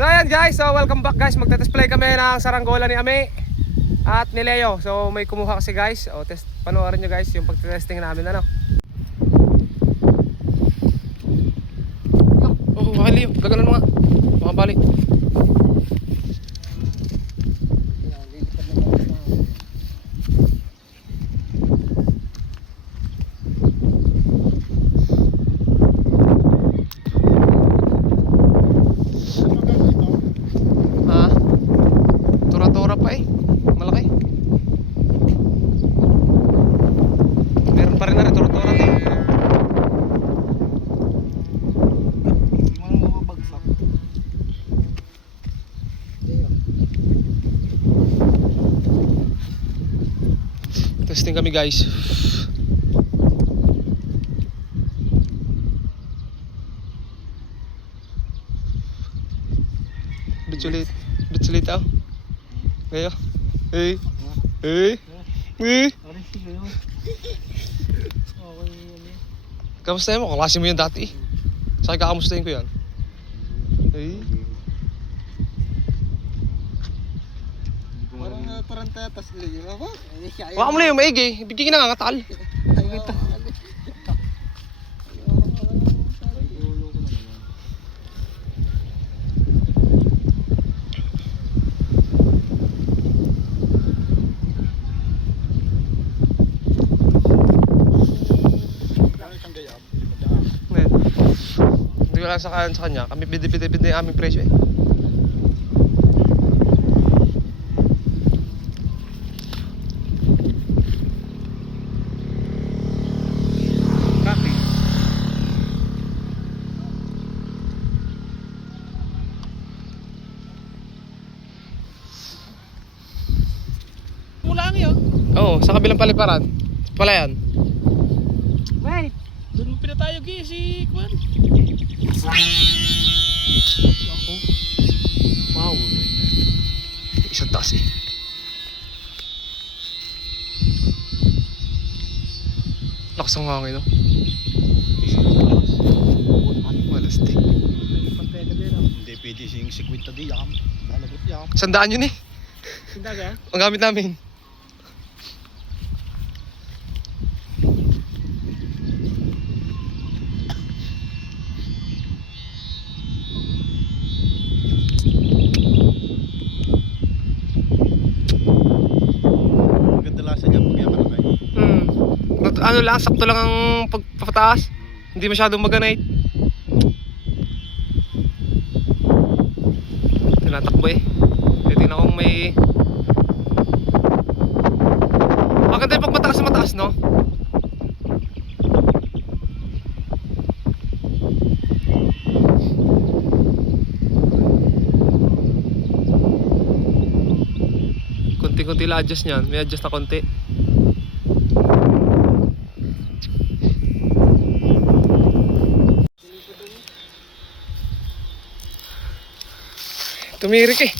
So ayan guys, so welcome back guys. Magte-display kami ng saranggola ni Ame at ni Leo. So may kumuha kasi guys. O panoorin nyo guys yung pagte-testing namin ano. Oh, bakit Leo? Gaganon mo nga. Makabalik. Testing kami guys. Bitsulit tau. Ayo. Hey. Kamusta mo? Klase mo yan dati. Saan kakamustahin ko yan? Hey. Tarantatas lagi apa? Wala mo na yung maigi. Bigyan na nga ngatal. Hindi ko lang sa kanya. Kami bidi-bidi na yung aming presyo eh. Oo, sa kabilang paliparan. Palayan. Wait, doon mo pinatayog si Kwan. Wow. Isang taas eh. Lakas ang hangin no? Malastik. Hindi pwede siyang sikwita di yam. Lalabot yam. 100 yun eh. Sindaga? Ang gamit namin. Ano lang, sakto lang ang pagpapataas. Hindi masyadong maganate. Tinatakbo eh. Titignan kong may... Maganda yung pag mataas, no? Kunti-kunti lang adjust nyan. May adjust na konti. Tumirik eh.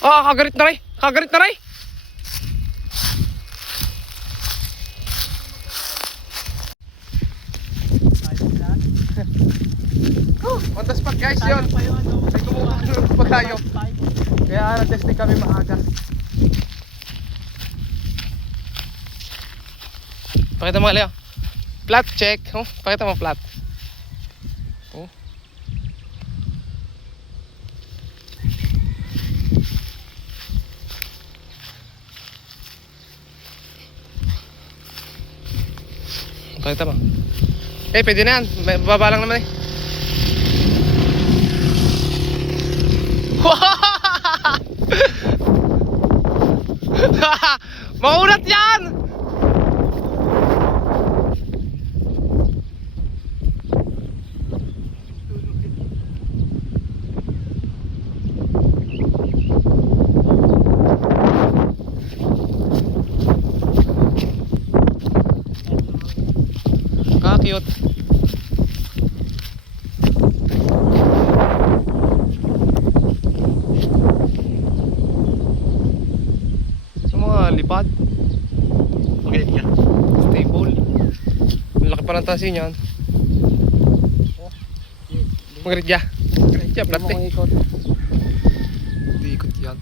Ah, kagarit na rin. On the spot guys yun. May kumuha ng pagkayo. Kaya nag-testing kami maaga. Pakita mo Leo. Flat check. Oh, pakita mo flat. Oh. Pakita mo. Eh, pwede na yan. Baba lang naman eh. Maunat yan! Cute. Sa mga lipad. Okay niya. Stable. pa ng tasin yan. Magridya. Magridya, plat eh. Hindi ikot yan.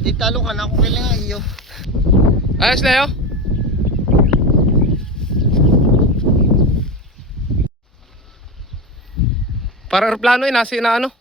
Di talo ka na, kung kailangan iyo. Ayos, Leo. Para aeroplano eh, nasi na ano.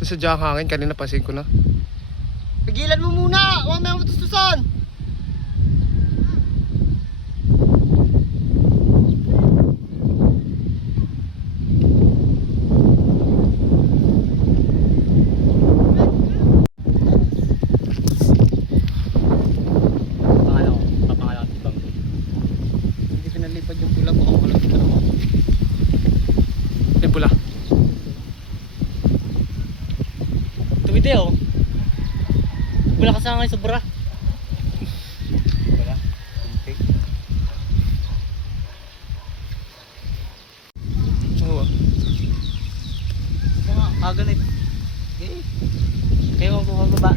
Ito sa diyang hangin, kanina pasin ko na. Pigilan mo muna, huwag na matustusan. Hindi pinalipad yung pula, baka walang kita naman. Yung pula. Tumiti oh. Wala ka sa ngayon sobra. Wala. Oo. Mga aganit. Okay. Kaya mo bumaba.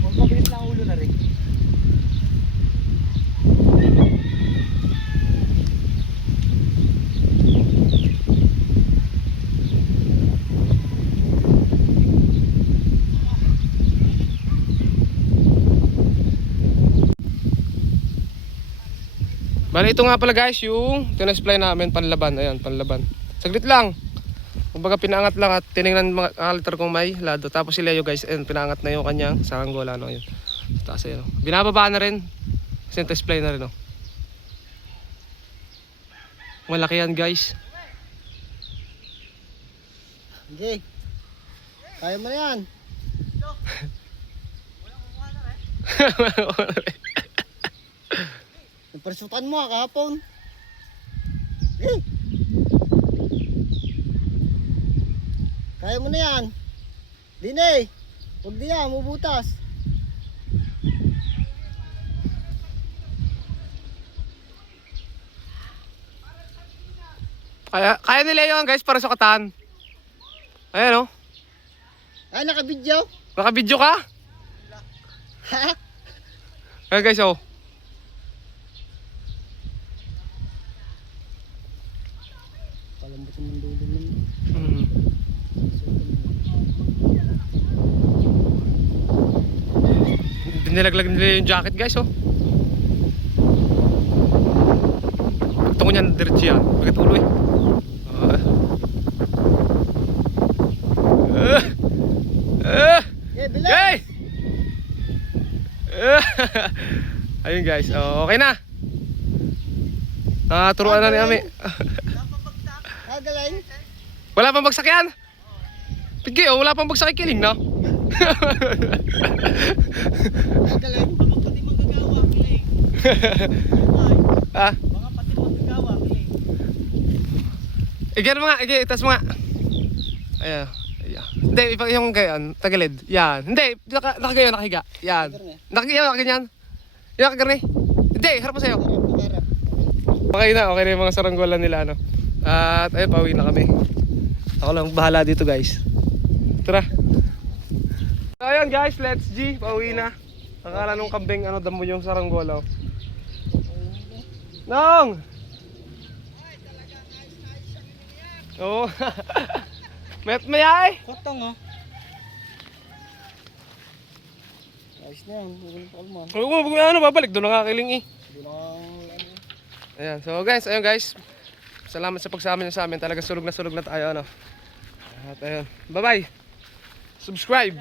Huwag mabilis lang ang ulo na rin. Bali ito nga pala guys, yung tinesply namin panlaban. Ayan, panlaban. Saglit lang. Kumbaga pinaangat lang at tinignan mga kaliter kung may lado. Tapos si Leo guys, ayun, pinaangat na yung kanyang saranggola, no, yun. Taas ayun, no. Binababa na rin. Kasi display na rin, no. Malaki yan guys. Okay. Kaya mo na yan. Naparsutan mo kahapon. Eh. Kaya mo na yan. Dine. Huwag diyan, mubutas. Kaya ni Leo yan guys, para sa katan. Ayan, no. Ay, nakabidyo. Nakabidyo ka? Ha? Ayan guys, oh. Palambot sa mundo naman. Binilaglag nila yung jacket guys, oh. Pagtungo niyan, diretso yan. Bakit ulo eh. Eh, bilang. Okay! Ayun guys, oh, okay na. Turuan na ni Ami. Kagaling. Wala pang bagsak yan? Pigi, oh, wala pang bagsak kiling, no? Kagaling. Baka pati magagawa, kiling. Ah, Baka pati magagawa, kiling. igyan mo nga, itas mo nga. Ayan. Ayan. Hindi, yung gayan, tagilid. Yan. Hindi, nakagayon, nakahiga. Yan. Nakaganyan, nakaganyan. Yan, nakagarni. Hindi, harap mo sa'yo. Okay na yung mga saranggola nila, no? At ayun, pauwi na kami. Ako lang bahala dito guys. Tara. So ayun guys, let's G, pauwi na. Akala nung kambing ano damo yung saranggola. Nong! Oo. Met mayay. Kotong oh. Ayos na yan. Hindi ko na pakalman. Ano, babalik. Doon nakakiling eh. Hindi na ano. Ayan. So guys, ayun guys. Salamat sa pagsama niyo sa amin. Talaga sulog na tayo. Ano. At ayun. Bye-bye. Subscribe.